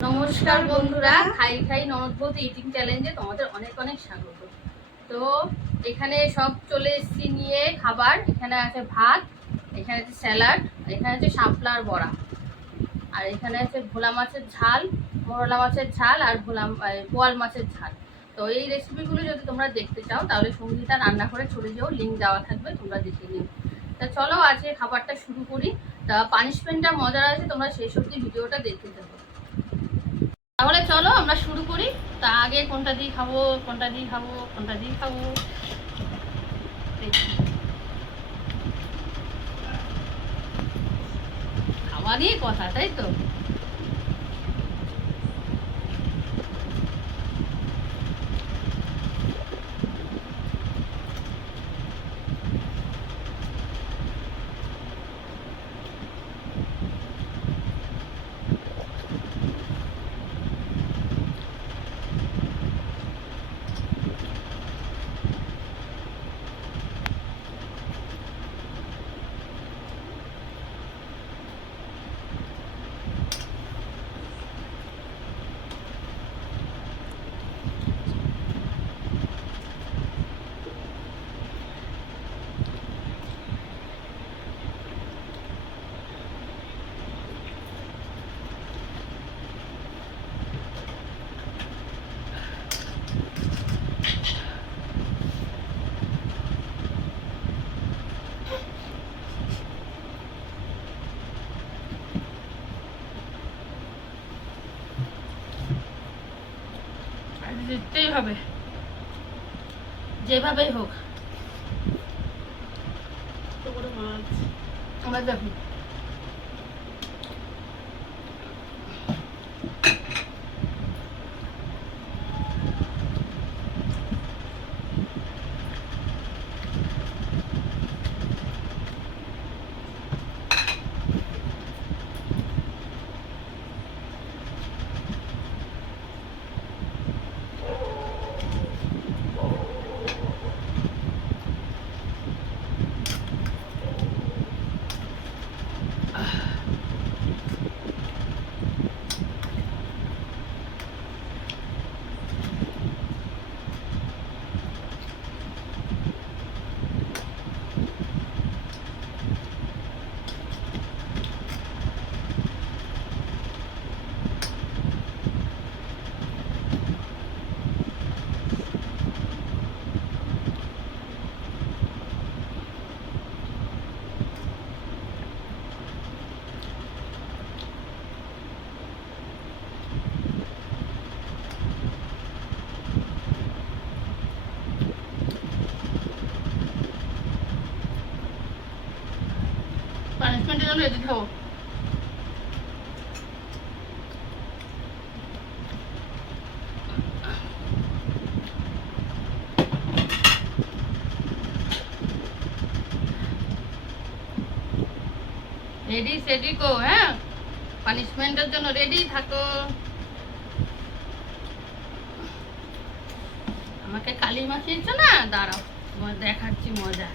নমস্কার বন্ধুরা, খাই খাই ননদ বৌদি ইটিং চ্যালেঞ্জে তোমাদের অনেক অনেক স্বাগত। তো এখানে সব চলে এসেছি নিয়ে খাবার। এখানে আছে ভাত, এখানে আছে স্যালাড, এখানে আছে শাপলার বড়া, আর এখানে আছে ভোলা মাছের ঝাল, মরলা মাছের ঝাল আর বোয়াল মাছের ঝাল। তো এই রেসিপিগুলো যদি তোমরা দেখতে চাও তাহলে সঙ্গীতা রান্না করে চলে যাও, লিঙ্ক দেওয়া থাকবে, তোমরা দেখে নিও। তা চলো আজকে খাবারটা শুরু করি। তা পানিশমেন্টটা মজার আছে, তোমরা সেই সব ভিডিওটা দেখতে থাকো। তাহলে চলো আমরা শুরু করি। তা আগে কোনটা দিয়ে খাবো খাওয়া নিয়ে কথা, তাই তো। দিতেই হবে যেভাবেই হোক। আমরা দেখি পানিশমেন্টের জন্য রেডি খাবো। রেডি সেডি গো, হ্যাঁ, পানিশমেন্টের জন্য রেডি থাকো। আমাকে কালি মাখিয়েছ না, দাঁড়াও তোমার দেখাচ্ছি মজা।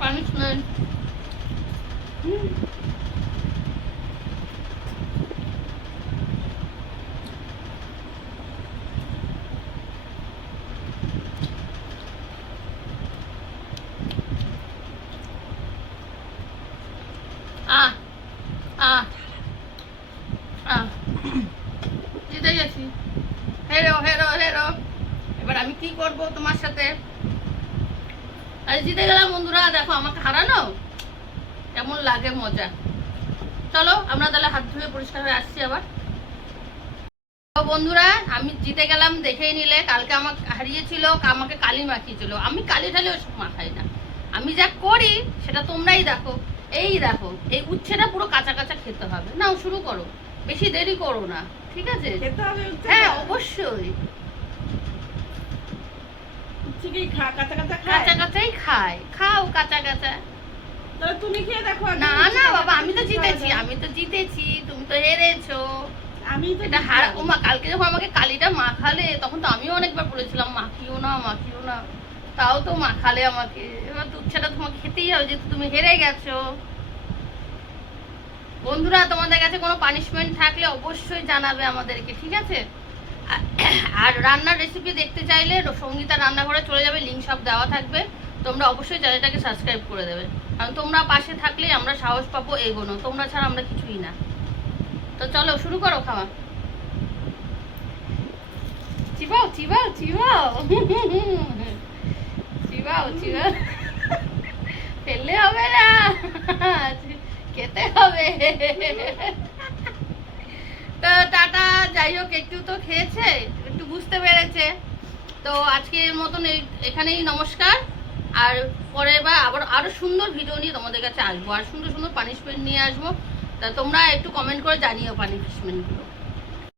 পানিশমেন্ট জিতে গেছি। হেরো হেরো হেরো। এবার আমি কি করব তোমার সাথে? আজ জিতে গেলাম বন্ধুরা, দেখো আমাকে হারানো কেমন লাগে, মজা। চলো আমরা তাহলে হাত ধুয়ে পরিষ্কার হয়ে আসছি আবার। তো বন্ধুরা আমি জিতে গেলাম, দেখেই নিলে। কালকে আমাকে হারিয়েছিল, আমাকে কালি মাখিয়েছিল। আমি কালি ঢালি ওসব মাখাই না, আমি যা করি সেটা তোমরাই দেখো। এই দেখো, এই উচ্ছেটা পুরো কাঁচা কাঁচা খেতে হবে। নাও শুরু করো, বেশি দেরি করো না, ঠিক আছে? হ্যাঁ অবশ্যই, কাঁচা কাঁচাই খায়, খাও কাঁচা কাঁচা। তুমি খেয়ে দেখো। না না বাবা, আমি তো জিতেছি, আমি তো জিতেছি, তুমি তো হেরেছো। আমি তো এটা হারা ওমা, কালকে যখন আমাকে কালিটা মাখালে তখন তো আমিও অনেকবার বলেছিলাম মাখিও না মাখিও না, তাও তো মাখালে আমাকে। এবার দুধছাটা তোমাকে খেতেই হবে, যেহেতু তুমি হেরে গেছো। বন্ধুরা তোমাদের কাছে কোনো পানিশমেন্ট থাকলে অবশ্যই জানাবে আমাদেরকে, ঠিক আছে? আর রান্নার রেসিপি দেখতে চাইলে সঙ্গীতা রান্নাঘরে চলে যাবে, লিঙ্ক সব দেওয়া থাকবে। তোমরা অবশ্যই চ্যানেলটাকে সাবস্ক্রাইব করে দেবে, কারণ তোমরা পাশে থাকলে আমরা সাহস পাবো এগোনো। তোমরা ছাড়া আমরা কিছুই না। তো চলো শুরু করো খাওয়া। চিবাও চিবাও চিবাও চিবাও চিবাও, ফেললে হবে না, খেতে হবে। তো টাটা, যাই হোক একটু তো খেয়েছে, একটু বুঝতে পেরেছে। তো আজকের মতন এখানেই নমস্কার। আর পরের বার আবার আরো সুন্দর ভিডিও নিয়ে তোমাদের কাছে আসবো, আর সুন্দর সুন্দর পানিশমেন্ট নিয়ে আসবো। তা তোমরা একটু কমেন্ট করে জানিও পানিশমেন্টগুলো।